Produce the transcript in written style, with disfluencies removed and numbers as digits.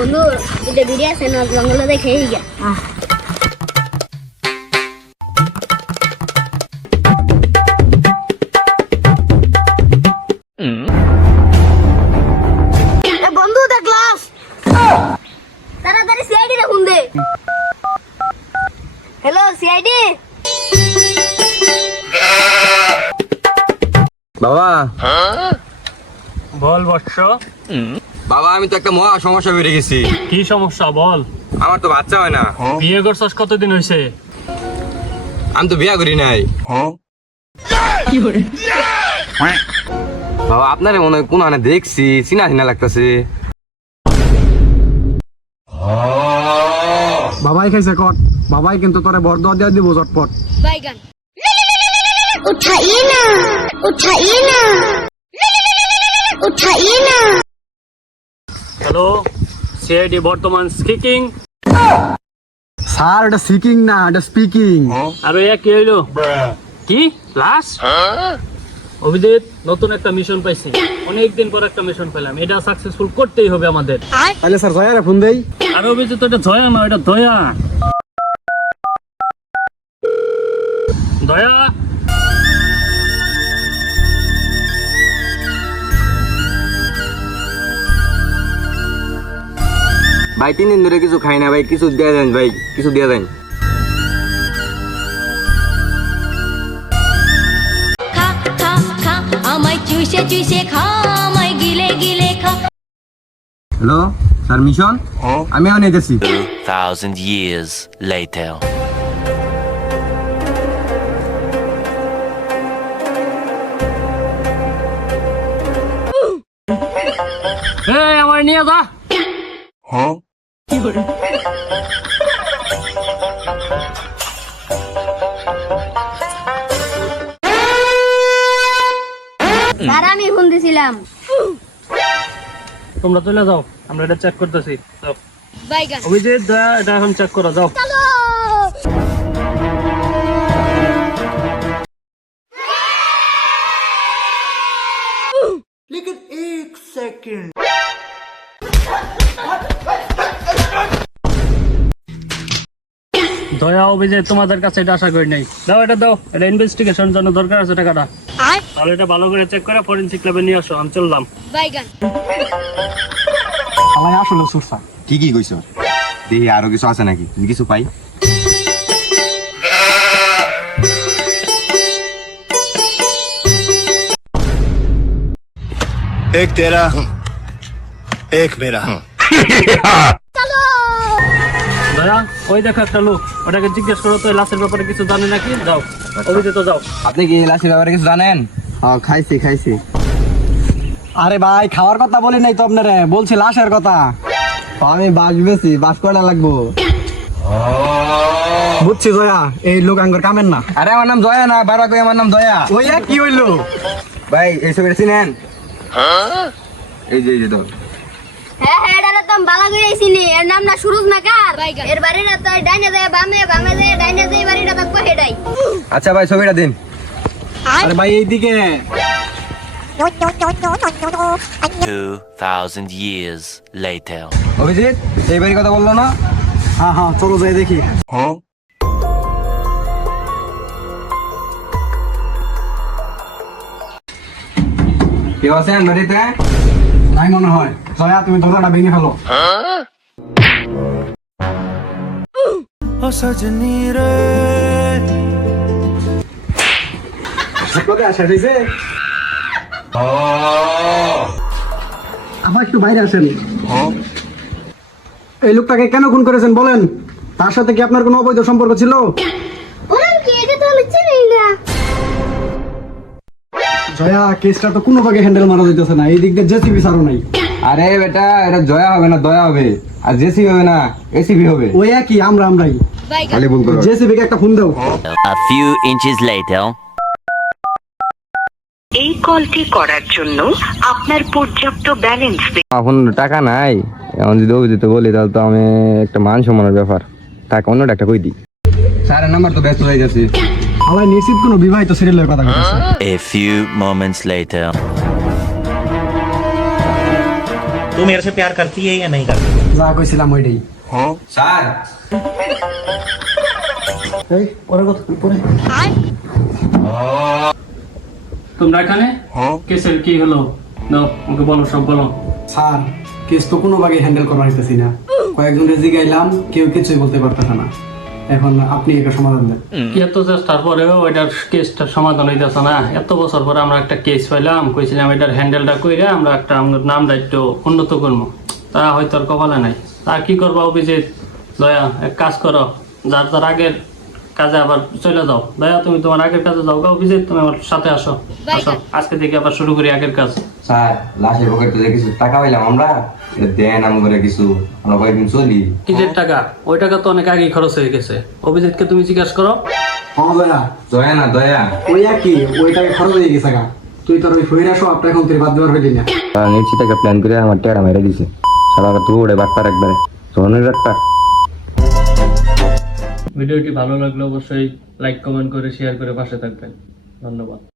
বন্ধু দুটো ভিডিও আছে না জঙ্গলে দেখে গিয়া বন্ধু দেখলাস তাড়াতাড়ি সিআইডি রে ফোন দে। Hello CID. বাবা বল বৎস। বাবা আমি তো একটা মহা সমস্যা বেড়ে গেছি। কি সমস্যা বল? আমার তো বাচ্চা হয় না। বিয়ে করছস কতদিন হয়েছে? আমি তো বিয়া করি নাই। বাবা আপনারে মনে হয় কোন আনে দেখছি, চিনা চিনা লাগতেছে। বাবাই খাইছে কট, বাবাই কিন্তু তোরে বরদোয়া দিয়ে দিব চটপট। বাইগান উঠাইয়ে না হ্যালো সিআইডি বর্তমান স্পিকিং। স্যার এটা সিকিং না, এটা স্পিকিং। আরে কি হইলো? কি লাশ? অভিজিৎ নতুন একটা মিশন পাইছি, অনেকদিন পর একটা মিশন পেলাম, এটা সাকসেসফুল করতেই হবে আমাদের। তাহলে স্যার জয়ারে ফোন দেই। আরে অভিজিৎ এটা জয়া না, এটা দয়া। দয়া ভাই 3 দিন ধরে কিছু খাই না ভাই, কিছু দেয়া দেন ভাই, কিছু দেয়া দেন। খা খা খা আমায় চুষে চুষে খা আমায় গিলে গিলে খা। হ্যালো স্যার মিশন, আমি এখন এসেছি। 2,000 years later. এই আমার নিয়ে যা। স্যার আমি ফোন দিছিলাম। তোমরা চলে যাও, আমরা এটা চেক করতেছি। যাও। বাইগান অভিজিৎ দয়া এটা এখন চেক করো, যাও। চলো দয়া অভিজিৎ তোমাদের কাছে এটা আশা করি নাই। দাও এটা দাও, এটা ইনভেস্টিগেশন জন্য দরকার আছে টাকাটা। তাহলে এটা ভালো করে চেক করে ফরেনসিক ল্যাবে নিয়ে আসো, আমি চললাম। বাইগান আলাই আসলে সুরসা। কি কি কইছো? দেখি আরো কিছু আছে নাকি, কিছু পাই। एक तेरा एक मेरा। দয়া ওই দেখো একটা লোক, ওটাকে জিজ্ঞেস করো তো এই লাশের ব্যাপারে কিছু জানে নাকি। যাও অভিজিৎ যাও। আপনি কি লাশের ব্যাপারে কিছু জানেন? হ্যাঁ খাইছি। আরে ভাই খাওয়ার কথা বলি নাই তো আপনারে, বলছি লাশের কথা। আমি বাস বেশি, বাস কয়টা লাগবো? বুঝছি জয়া, এই লোক আঙ্গর কামেন না। আরে আমার নাম জয়া না, বারা কই আমার নাম দয়া। ওই এক কি হইলো? ভাই এই ছবিটা চিনেন? এই যে তো হ্যাঁ হ্যাঁ এটা তো আমি বালা করে আইছিনি। এর নাম না সুরজ নাকার। এর বাড়িটা তো ডাইনে যায় বামে, বামে যায় ডাইনে যায়, বাড়িটা থাকবো হেডাই। আচ্ছা ভাই ছবিটা দিন। আরে ভাই এইদিকে। 2,000 years later. অভিজিৎ এই বাড়ির কথা বললো না? হ্যাঁ চলো যাই দেখি। কেউ আছেন বাড়িতে? নাই মনে হয়। জয়া তুমি দরজাটা ভেঙে ফেলো। আমার একটু বাইরে আসেন। এই লোকটাকে কেন খুন করেছেন বলেন? তার সাথে কি আপনার কোনো অবৈধ সম্পর্ক ছিল? ওরা কি এটা তো আমি চিনি না। জয়া কেসটা তো কোনো ভাগে হ্যান্ডেল মারা যাইতেছে না, এই দিক দিয়ে জেসিবি ছাড়ো নাই। আরে বেটা এটা জয়া হবে না, দয়া হবে। আর জেসিবি হবে না, এসিবি হবে। ওই একই, আমরাই। খালি ভুল করো। জেসিবি কে একটা ফোন দাও। A few inches later. এই কলটি করার জন্য আপনার পর্যাপ্ত ব্যালেন্স এখন টাকা নাই, এখন যদি অভিজিৎ বলি তাহলে তো আমি একটা মান সম্মানের ব্যাপার, টাকা অন্যটা একটা কই দিই। স্যারের নাম্বার তো ব্যস্ত হয়ে যাচ্ছি। আলাই নিশ্চিত কোনো বিবাহিত সিরিয়ালের কথা বলছে। A few moments later. तू मेरे से प्यार करती है या नहीं करती? যা কইছিলাম ওইটাই। স্যার এই পরে কথা পরে। তোমরা এখানে কেসের কি হলো? দাও আমাকে বলো, সব বলো। স্যার কেস তো কোনো ভাগে হ্যান্ডেল করা হইতেছি না, কয়েকজনের জিগাইলাম কেউ কিছুই বলতে পারতেছে না, এখন আপনি এটা সমাধান দেন। কি এত চেষ্টার পরেও এটার কেসটার সমাধান হইতেছে না? এত বছর পরে আমরা একটা কেস পাইলাম, কইছিলাম এটার হ্যান্ডেলটা কইরা আমরা একটা আমাদের নাম দায়িত্ব উন্নত করবো, তা হয়তো আর কপালে নাই। তা কি করবো অভিজিৎ, দয়া এক কাজ করো, যার যার আগের কাজে আবার চলে যাও। দয়া তুমি তোমার আগের কাজে যাও গা, অভিজিৎ তুমি আমার সাথে আসো। আসো আজকে থেকে আবার শুরু করি আগের কাজ। স্যার লাশের পকেটে যে কিছু টাকা পাইলাম আমরা, এটা দেন আম করে কিছু, আমরা কয়েকদিন চলি। কিসের টাকা? ওই টাকা তো অনেক আগেই খরচ হয়ে গেছে। অভিজিৎকে তুমি জিজ্ঞাসা করো। হ্যাঁ দয়া, দয়া না দয়া, ওই আর কি, ওইটাকে খরচ হয়ে গেছে গা, তুই তোর ওই ফইরা সব আপনি এখন তুই বাদ দেওয়ার হইলি না। নিচ্ছি টাকা প্ল্যান করে আমার টাকা মেরে দিছে, সারা তো ওরে বাটপার একবারে সোনের বাটপার। ভিডিওটি ভালো লাগলে অবশ্যই লাইক কমেন্ট করে শেয়ার করে পাশে থাকবেন। ধন্যবাদ।